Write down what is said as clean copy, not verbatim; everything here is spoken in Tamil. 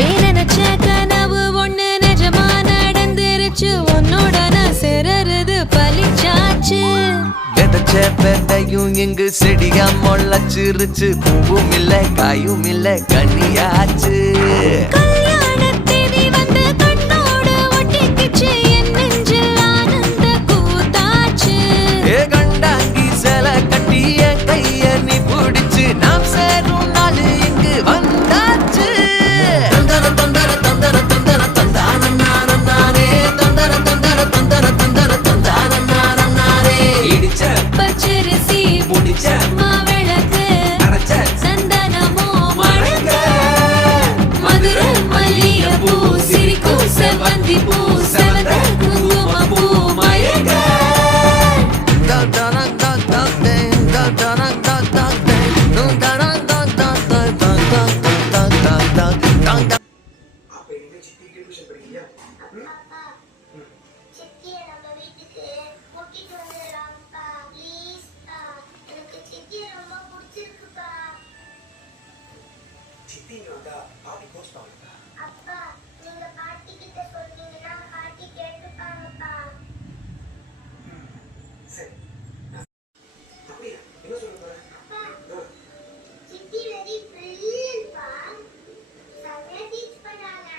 நினைச்ச கனவு ஒண்ணு நிஜமா நடந்துருச்சு உன்னோட நான் சேரறது பலிச்சாச்சு விதைச்ச விதையும் இங்கு செடியா முளைச்சிருச்சு பூவும் இல்ல காயும் இல்ல கனியாச்சு கல்யாண தேதி வந்து கண்ணோடு ஒட்டிக்கிச்சு என் நெஞ்சில் ஆனந்த கூத்தாச்சு ஏ கண்டாங்கி சில கட்டி என் கைய நீ பிடிச்சு நாம் சேரும் நாள் இங்கு வந்தாச்சு தந்தர தந்தர தந்தர தந்தர தந்தான நானே தந்தர தந்தர தந்தர தந்தர தந்தான நானே இடிச்ச பச்சரிசி முடிச்ச மாவிளக்கு அரைச்ச சந்தனமோ மணக்க மதுர மல்லிகைப்பூ சிரிக்கும் செவ்வந்தி பூ செவந்த குங்குமப்பூ மயக்க சித்தியை நம்ம வீட்டுக்கு கூட்டிட்டு வந்துடலாம்ப்பா ப்ளீஸ் எனக்கு சித்தியை ரொம்ப பிடிச்சிருக்குப்பா அப்பா நீங்க பாட்டி கிட்ட சொன்னீங்கன்னா பாட்டி கேட்டுப்பாங்கப்பா அப்பா சித்தி வெரி பிரில்லியன்ட்ப்பா செமையா டீச் பண்ணாங்க